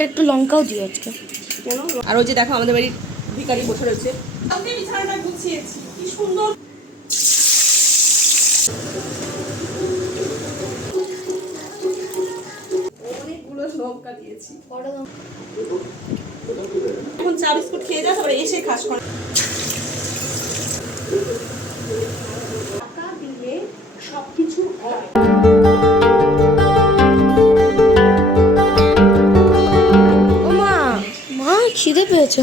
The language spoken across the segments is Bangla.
আমারটা একটু লঙ্কাও দিও আজকে। কেন আর ওই যে দেখো আমাদের বাড়ির ভিকারি বসে রয়েছে। আমি বিছানাটা গুছিয়েছি। কি সুন্দর। অনেকগুলো লঙ্কা দিয়েছি। এখন চা বিস্কুট খেয়ে যা তারপরে এসে খাস কর। ও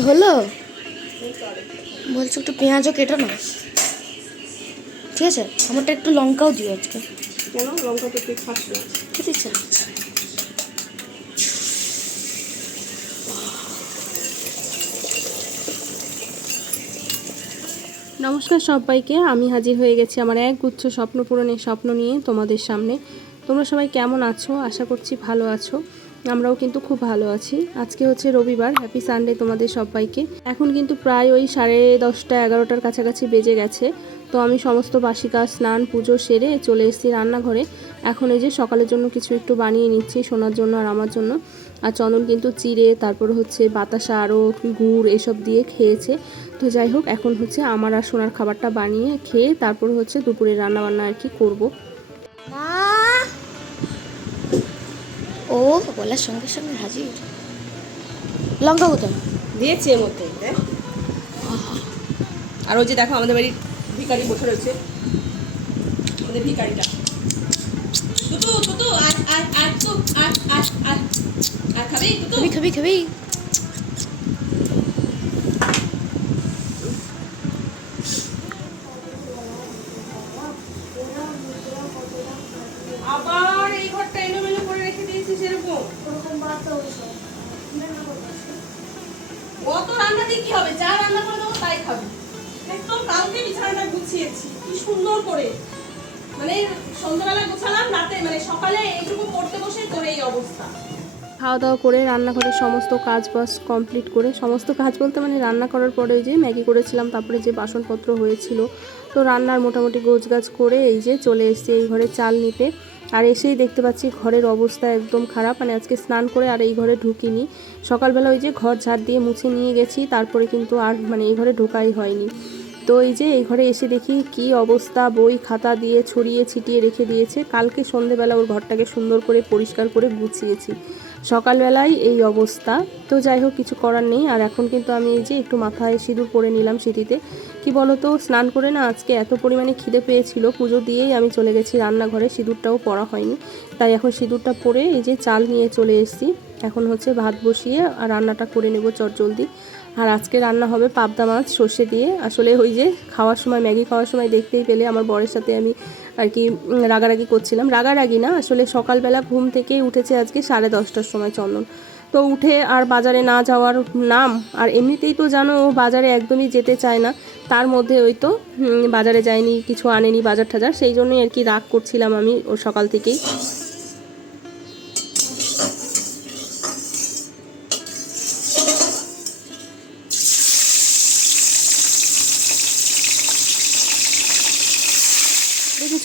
হলো? বলছো একটু পেঁয়াজও কেটো না ঠিক আছে? আমারটা একটু লঙ্কাও দিও আজকে। কেন? লঙ্কা তো তুই খাস না। খেতে ইচ্ছে নমস্কার সবাইকে আমি হাজির হয়ে গেছি আমার এক গুচ্ছ স্বপ্ন পূরণের স্বপ্ন নিয়ে তোমাদের সামনে। তোমরা সবাই কেমন আছো? আশা করছি ভালো আছো। আমরাও কিন্তু খুব ভালো আছি। আজকে হচ্ছে রবিবার হ্যাপি সানডে তোমাদের সবাইকে। এখন কিন্তু প্রায় ওই সাড়ে দশটা, এগারোটার কাছাকাছি বেজে গেছে। তো আমি সমস্ত বাসিকা, স্নান, পুজো সেরে চলে এসেছি রান্নাঘরে। এখন এই যে সকালের জন্য কিছু একটু বানিয়ে নিচ্ছি সোনার জন্য আর আমার জন্য। আর চন্দন কিন্তু চিড়ে, তারপর হচ্ছে বাতাসা আরও গুড় এসব দিয়ে খেয়েছে। তো যাই হোক, এখন হচ্ছে আমার আর সোনার খাবারটা বানিয়ে খেয়ে তারপর হচ্ছে দুপুরে রান্নাবান্না আর কি করব। ও বলার সঙ্গে সঙ্গে হাজির। লঙ্কা কোথায় দিয়েছি এর মধ্যে আর ওই যে দেখো আমাদের বাড়ির ভিকারি বসে রয়েছে। আমাদের ভিকারিটা তুতু তুতু আর আর আর তো আর আর আর আর খাবি তুতু? খাবি খাবি। গুছিয়েছি কি সুন্দর করে। মানে সন্ধ্যাবেলা গোছালাম, রাতে মানে সকালে এইটুকু পড়তে বসে তোর এই অবস্থা। খাওয়া দাওয়া করে রান্নাঘরের সমস্ত কাজ বাস কমপ্লিট করে, সমস্ত কাজ বলতে মানে রান্না করার পরে যে ম্যাগি করেছিলাম, তারপরে যে বাসনপত্র হয়েছিল, তো রান্নার মোটামুটি গোছগাছ করে এই যে চলে এসেছি এই ঘরে চাল নিতে। আর এসেই দেখতে পাচ্ছি ঘরের অবস্থা একদম খারাপ মানে আজকে স্নান করে আর এই ঘরে ঢুকিনি। সকালবেলা ওই যে ঘর ঝাড় দিয়ে মুছে নিয়ে গেছি, তারপরে কিন্তু আর মানে এই ঘরে ঢোকাই হয়নি। তো এই যে এই ঘরে এসে দেখি কি অবস্থা, বই, খাতা দিয়ে ছড়িয়ে ছিটিয়ে রেখে দিয়েছে। কালকে সন্ধেবেলা ওর ঘরটাকে সুন্দর করে পরিষ্কার করে গুছিয়েছি। সকালবেলায় এই অবস্থা। তো যাই হোক, কিছু করার নেই। আর এখন কিন্তু আমি এই যে একটু মাথায় সিঁদুর পরে নিলাম সিঁথিতে। কি বলতো, স্নান করে না আজকে এত পরিমাণে খিদে পেয়েছিল। পুজো দিয়েই আমি চলে গেছি রান্নাঘরে। সিঁদুরটাও পরা হয়নি। তাই এখন সিঁদুরটা পরে এই যে চাল নিয়ে চলে এসেছি। এখন হচ্ছে ভাত বসিয়ে আর রান্নাটা করে নেব চটজলদি। আর আজকে রান্না হবে পাবদা মাছ, সর্ষে দিয়ে। আসলে ওই যে খাওয়ার সময়, ম্যাগি খাওয়ার সময় দেখতেই পেলে আমার বরের সাথে আমি আর কি রাগারাগি করছিলাম। রাগারাগি না, আসলে সকালবেলা ঘুম থেকেই উঠেছে আজকে সাড়ে দশটার সময় চন্দন। তো উঠে আর বাজারে না যাওয়ার নাম, আর এমনিতেই তো জানো ও বাজারে একদমই যেতে চায় না। তার মধ্যে ওই তো বাজারে যায়নি, কিছু আনেনি বাজার টাজার সেই জন্যই আর কি রাগ করছিলাম আমি ও সকাল থেকেই।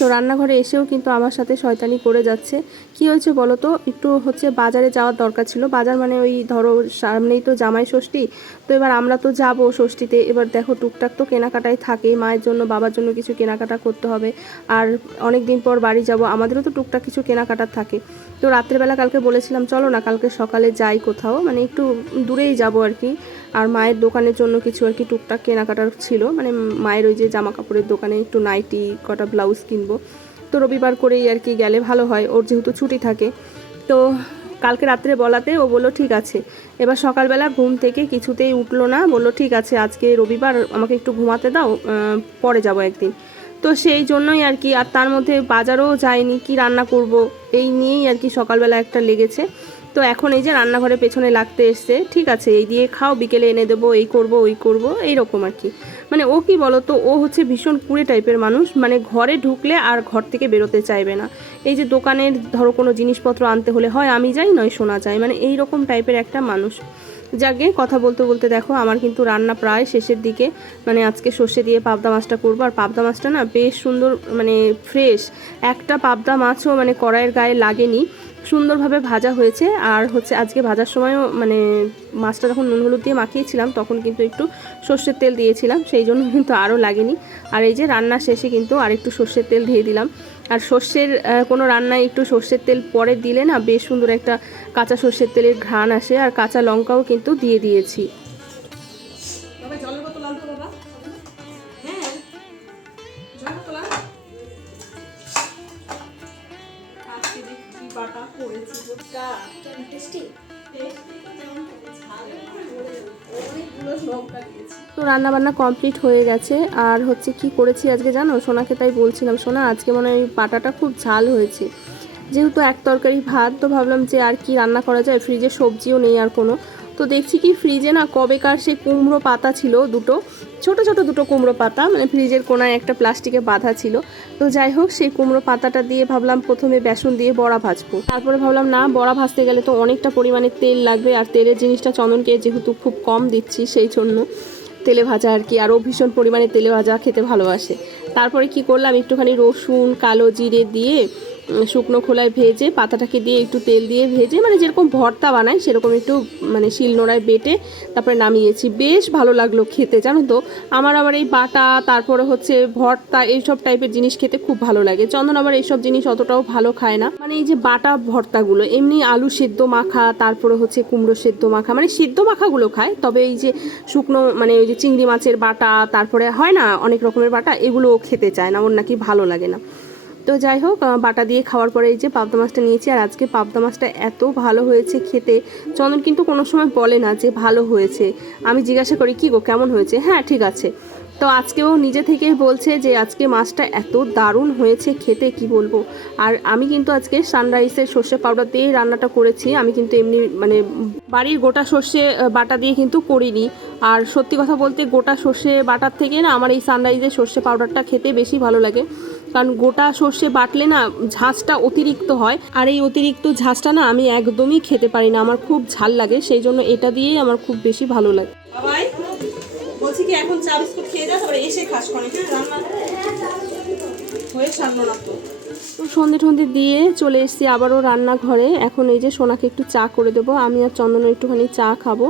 রান্নাঘরে এসেও কিন্তু আমার সাথে শয়তানি করে যাচ্ছে। কি হয়েছে বলো তো একটু হচ্ছে বাজারে যাওয়ার দরকার ছিল। বাজার মানে ওই ধরো সামনেই তো জামাই ষষ্ঠী। তো এবার আমরা তো যাব ষষ্ঠীতে। এবার দেখো টুকটাক তো কেনাকাটাই থাকে। মায়ের জন্য, বাবার জন্য কিছু কেনাকাটা করতে হবে। আর অনেক দিন পর বাড়ি যাব। আমাদেরও তো টুকটাক কিছু কেনাকাটার থাকে। তো রাত্রেবেলা কালকে বলেছিলাম, চলো না, কালকে সকালে যাই কোথাও। মানে একটু দূরেই যাব আর কি। আর মায়ের দোকানের জন্য কিছু আর কি টুকটাক কেনাকাটার ছিল। মানে মায়ের ওই যে জামা কাপড়ের দোকানে একটু নাইটি, কটা ব্লাউজ কিনবো। তো রবিবার করেই আর কি গেলে ভালো হয়। ওর যেহেতু ছুটি থাকে। তো কালকে রাত্রে বলাতে ও বলল, ঠিক আছে। এবার সকালবেলা ঘুম থেকে কিছুতেই উঠল না। বলল, ঠিক আছে, আজকে রবিবার আমাকে একটু ঘুমাতে দাও পরে যাব একদিন। তো সেই জন্যই আর কি, আর তার মধ্যে বাজারও যায়নি, কি রান্না করব, এই নিয়েই আর কি সকালবেলা একটা লেগেছে। তো এখন এই যে রান্নাঘরে পেছনে লাগতে এসছে, ঠিক আছে, এই দিয়ে খাও, বিকেলে এনে দেবো, এই করব, ওই করব এই রকম আর কি। মানে ও কি বলো তো ও হচ্ছে ভীষণ কুড়ে টাইপের মানুষ মানে ঘরে ঢুকলে আর ঘর থেকে বেরোতে চাইবে না। এই যে দোকানের ধরো কোনো জিনিসপত্র আনতে হলে হয়, আমি যাই, নয় শোনা যায়। মানে এই রকম টাইপের একটা মানুষ। যাকে কথা বলতে বলতে দেখো, আমার কিন্তু রান্না প্রায় শেষের দিকে। মানে আজকে সর্ষে দিয়ে পাবদা মাছটা করব, আর পাবদা মাছটা না বেশ সুন্দর মানে ফ্রেশ একটা পাবদা মাছও মানে কড়াইয়ের গায়ে লাগেনি। সুন্দরভাবে ভাজা হয়েছে। আর হচ্ছে আজকে ভাজার সময়ও মানে মাছটা যখন নুন হলুদ দিয়ে মাখিয়েছিলাম, তখন কিন্তু একটু সর্ষের তেল দিয়েছিলাম, সেই জন্য কিন্তু আরও লাগেনি। আর এই যে রান্না শেষে কিন্তু আর একটু সর্ষের তেল দিয়ে দিলাম। আর সর্ষের কোনো রান্নায় একটু সর্ষের তেল পরে দিলে না বেশ সুন্দর একটা কাঁচা সর্ষের তেলের ঘ্রাণ আসে। আর কাঁচা লঙ্কাও কিন্তু দিয়ে দিয়েছি। তো রান্না বান্না কমপ্লিট হয়ে গেছে। আর হচ্ছে কি করেছি আজকে জানো? সোনাকে তাই বলছিলাম, সোনা, আজকে মনে হয় পাটাটা খুব ঝাল হয়েছে। যেহেতু এক তরকারি ভাত, তো ভাবলাম যে আর কি রান্না করা যায়। ফ্রিজে সবজিও নেই আর কোনো। তো দেখছি কি ফ্রিজে না কবেকার সেই কুমড়ো পাতা ছিল দুটো। ছোট ছোট দুটো কুমড়ো পাতা মানে ফ্রিজের কোনায় একটা প্লাস্টিকে বাঁধা ছিল। তো যাই হোক, সেই কুমড়ো পাতাটা দিয়ে ভাবলাম প্রথমে বেসন দিয়ে বড়া ভাজবো। তারপরে ভাবলাম, না, বড়া ভাজতে গেলে তো অনেকটা পরিমাণে তেল লাগবে, আর তেলের জিনিসটা চন্দনকে যেহেতু খুব কম দিচ্ছি, সেই জন্য তেলে ভাজা আর কি। আরও ভীষণ পরিমাণে তেলে ভাজা খেতে ভালোবাসে। তারপরে কি করলাম, একটুখানি রসুন, কালো জিরে দিয়ে শুকনো খোলায় ভেজে পাতাটাকে দিয়ে একটু তেল দিয়ে ভেজে মানে যেরকম ভর্তা বানায় সেরকম একটু মানে শিলনোড়ায় বেটে তারপরে নামিয়েছি। বেশ ভালো লাগল খেতে, জানো তো? আমার আবার এই বাটা, তারপরে হচ্ছে ভর্তা, এইসব টাইপের জিনিস খেতে খুব ভালো লাগে। চন্দন আবার এইসব জিনিস অতটাও ভালো খায় না। মানে এই যে বাটা ভর্তাগুলো, এমনি আলু সেদ্ধ মাখা, তারপরে হচ্ছে কুমড়ো সেদ্ধ মাখা মানে সেদ্ধ মাখাগুলো খায়, তবে এই যে শুকনো মানে ওই যে চিংড়ি মাছের বাটা, তারপরে হয় না অনেক রকমের বাটা এগুলো খেতে চায় না, ওর নাকি ভালো লাগে না। তো যাই হোক বাটা দিয়ে খাওয়ার পরে এই যে পাবদা মাছটা নিয়েছি, আর আজকে পাবদা মাছটা এত ভালো হয়েছে খেতে। চন্দন কিন্তু কোনো সময় বলে না যে ভালো হয়েছে। আমি জিজ্ঞাসা করি, কি গো, কেমন হয়েছে? হ্যাঁ ঠিক আছে। তো আজকেও নিজে থেকেই বলছে যে আজকে মাছটা এত দারুণ হয়েছে খেতে, কি বলব? আর আমি কিন্তু আজকে সানরাইসের সর্ষে পাউডার দিয়েই রান্নাটা করেছি। আমি কিন্তু এমনি মানে বাড়ির গোটা সর্ষে বাটা দিয়ে কিন্তু করিনি। আর সত্যি কথা বলতে গোটা সর্ষে বাটার থেকে না আমার এই সানরাইজের সর্ষে পাউডারটা খেতে বেশি ভালো লাগে। কারণ গোটা সর্ষে বাটলে না ঝাঁঝটা অতিরিক্ত হয়। আর এই অতিরিক্ত ঝাঁঝটা না আমি একদমই খেতে পারি না। আমার খুব ঝাল লাগে সেই জন্য এটা দিয়েই আমার খুব বেশি ভালো লাগে। বাবাই বলছি কি এখন চা বিস্কুট খেয়ে যা তারপরে এসে খাস করে হ্যাঁ রান্না। হয়ে সারলো না তো। তো সন্ধে টন্ধে দিয়ে চলে এসেছি আবারও রান্নাঘরে। এখন এই যে সোনাকে একটু চা করে দেবো। আমি আর চন্দন একটুখানি চা খাব।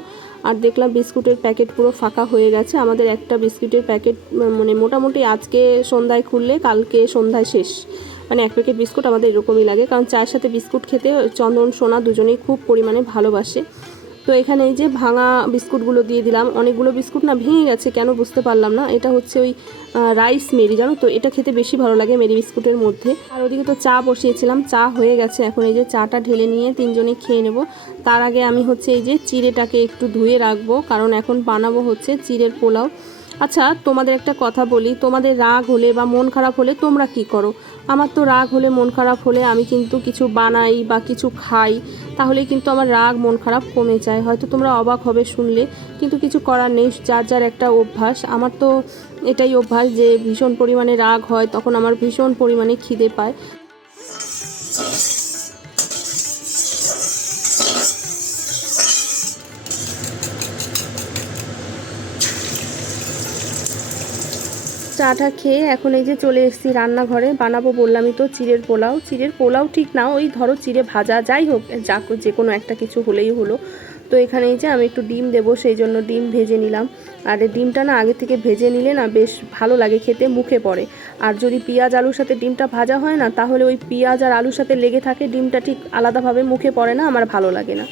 আর দেখলাম বিস্কুটের প্যাকেট পুরো ফাঁকা হয়ে গেছে। আমাদের একটা বিস্কুটের প্যাকেট মানে মোটামুটি আজকে সন্ধ্যায় খুললে, কালকে সন্ধ্যায় শেষ। মানে এক প্যাকেট বিস্কুট আমাদের এরকমই লাগে। কারণ চায়ের সাথে বিস্কুট খেতে চন্দন, সোনা দুজনেই খুব পরিমাণে ভালোবাসে। তো এখানে এই যে ভাঙা বিস্কুটগুলো দিয়ে দিলাম। অনেকগুলো বিস্কুট না ভেঙে গেছে, কেন বুঝতে পারলাম না। এটা হচ্ছে ওই রাইস মেরি, জানো তো? এটা খেতে বেশি ভালো লাগে মেরি বিস্কুটের মধ্যে। আর ওদিকে তো চা বসিয়েছিলাম, চা হয়ে গেছে। এখন এই যে চাটা ঢেলে নিয়ে তিনজনে খেয়ে নেব। তার আগে আমি হচ্ছে এই যে চিড়েটাকে একটু ধুয়ে রাখব, কারণ এখন বানাবো হচ্ছে চিড়ের পোলাও। আচ্ছা তোমাদের একটা কথা বলি। তোমাদের রাগ হলে বা মন খারাপ হলে তোমরা কি করো? আমার তো রাগ হলে, মন খারাপ হলে আমি কিন্তু কিছু বানাই বা কিছু খাই তাহলে কিন্তু আমার রাগ, মন খারাপ কমে যায়। হয়তো তোমরা অবাক হবে শুনলে, কিন্তু কিছু করার নেই, যার যার একটা অভ্যাস। আমার তো এটাই অভ্যাস যে ভীষণ পরিমাণে রাগ হয়, তখন আমার ভীষণ পরিমাণে খিদে পায়। চাটা খেয়ে এখন এই যে চলে এসেছি রান্নাঘরে। বানাবো বললামই তো চিড়ের পোলাও। চিড়ের পোলাও ঠিক না, ওই ধরো চিড়ে ভাজা, যাই হোক, যা যে কোনো একটা কিছু হলেই হলো। তো এখানে এই যে আমি একটু ডিম দেবো, সেই জন্য ডিম ভেজে নিলাম। আর ডিমটা না আগে থেকে ভেজে নিলে না বেশ ভালো লাগে খেতে, মুখে পড়ে। আর যদি পেঁয়াজ আলুর সাথে ডিমটা ভাজা হয় না, তাহলে ওই পেঁয়াজ আর আলুর সাথে লেগে থাকে ডিমটা ঠিক আলাদাভাবে মুখে পড়ে না, আমার ভালো লাগে না।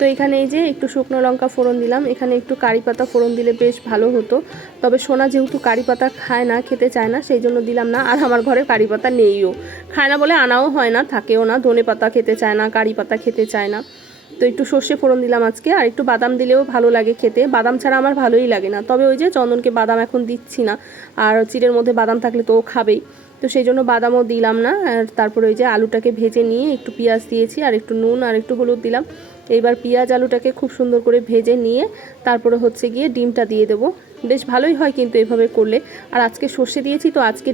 তো এখানে এই যে একটু শুকনো লঙ্কা ফোড়ন দিলাম। এখানে একটু কারি পাতা ফোড়ন দিলে বেশ ভালো হতো। তবে সোনা যেহেতু কারি পাতা খায় না, খেতে চায় না, সেই জন্য দিলাম না। আর আমার ঘরে কারি পাতা নেইও। খায় না বলে আনাও হয় না, থাকেও না। ধনে পাতা খেতে চায় না, কারি পাতা খেতে চায় না। তো একটু সর্ষে ফোড়ন দিলাম আজকে। আর একটু বাদাম দিলেও ভালো লাগে খেতে। বাদাম ছাড়া আমার ভালোই লাগে না। তবে ওই যে চন্দনকে বাদাম এখন দিচ্ছি না। আর চিড়ের মধ্যে বাদাম থাকলে তো ও খাবেই। তো সেই জন্য বাদামও দিলাম না। আর তারপরে ওই যে আলুটাকে ভেজে নিয়ে একটু পেঁয়াজ দিয়েছি। আর একটু নুন আর একটু হলুদ দিলাম। এইবার পেঁয়াজ আলুটাকে খুব সুন্দর করে ভেজে নিয়ে তারপরে হচ্ছে গিয়ে ডিমটা দিয়ে দেবো। বেশ ভালোই হয় কিন্তু এভাবে করলে। আর আজকে সর্ষে দিয়েছি তো আজকে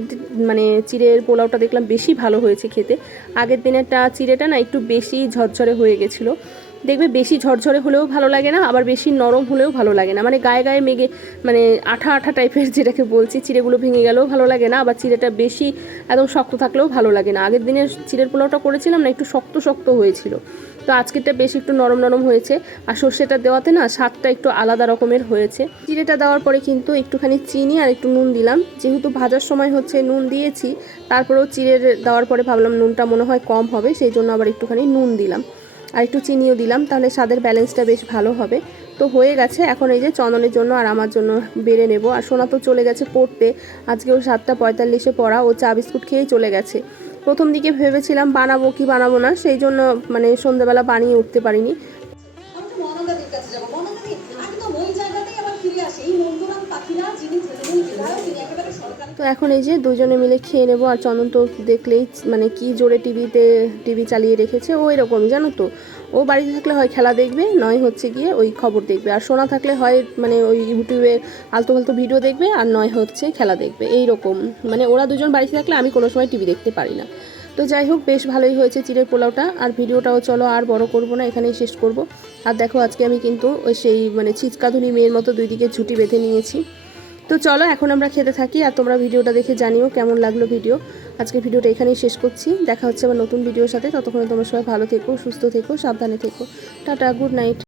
মানে চিড়ের পোলাওটা দেখলাম বেশি ভালো হয়েছে খেতে। আগের দিনেরটা চিড়েটা না একটু বেশি ঝরঝরে হয়ে গেছিল। দেখবে বেশি ঝরঝরে হলেও ভালো লাগে না, আবার বেশি নরম হলেও ভালো লাগে না। মানে গায়ে গায়ে মেঘে মানে আঠা আঠা টাইপের যেটাকে বলছি, চিড়েগুলো ভেঙে গেলেও ভালো লাগে না, আবার চিড়েটা বেশি একদম শক্ত থাকলেও ভালো লাগে না। আগের দিনের চিড়ের পোলাওটা করেছিলাম না, একটু শক্ত শক্ত হয়েছিল। তো আজকেরটা বেশ একটু নরম নরম হয়েছে, আর সর্ষেটা দেওয়াতে না স্বাদটা একটু আলাদা রকমের হয়েছে। চিড়েটা দেওয়ার পরে কিন্তু একটুখানি চিনি আর একটু নুন দিলাম। যেহেতু ভাজার সময় হচ্ছে নুন দিয়েছি, তারপরেও চিড়ের দেওয়ার পরে ভাবলাম নুনটা মনে হয় কম হবে, সেই জন্য আবার একটুখানি নুন দিলাম। আর একটু চিনিও দিলাম, তাহলে স্বাদের ব্যালেন্সটা বেশ ভালো হবে। তো হয়ে গেছে, এখন এই যে চন্দনের জন্য আর আমার জন্য বেড়ে নেব। আর সোনা তো চলে গেছে পড়তে, আজকে ওর সাতটা পঁয়তাল্লিশে পড়া, ও চা বিস্কুট খেয়েই চলে গেছে। প্রথম দিকে ভেবেছিলাম বানাবো কি বানাবো না, সেই জন্য মানে সন্ধ্যাবেলা বানিয়ে উঠতে পারিনি। তো এখন এই যে দুজনে মিলে খেয়ে নেব আর চন্দন তো দেখলেই মানে কি জোরে টিভিতে, টিভি চালিয়ে রেখেছে, ও এরকমই জানো তো? ও বাড়িতে থাকলে হয় খেলা দেখবে, নয় হচ্ছে গিয়ে ওই খবর দেখবে। আর সোনা থাকলে হয় মানে ওই ইউটিউবে আলতো ফালতু ভিডিও দেখবে আর নয় হচ্ছে খেলা দেখবে এই রকম মানে ওরা দুজন বাড়িতে থাকলে আমি কোনো সময় টিভি দেখতে পারি না। তো যাই হোক, বেশ ভালোই হয়েছে চিড়ের পোলাওটা। আর ভিডিওটাও চলো, আর বড় করব না, এখানেই শেষ করব। আর দেখো, আজকে আমি কিন্তু ওই সেই মানে ছিচকাধুনি মেয়ের মতো দুই দিকে ঝুঁটি বেঁধে নিয়েছি। তো চলো, এখন আমরা খেতে থাকি আর তোমরা ভিডিওটা দেখে জানিও কেমন লাগল ভিডিও। আজকে ভিডিওটা এখানেই শেষ করছি। দেখা হচ্ছে আবার নতুন ভিডিওর সাথে। ততক্ষণে তোমরা সবাই ভালো থেকো, সুস্থ থেকো, সাবধানে থেকো। Tata, good night.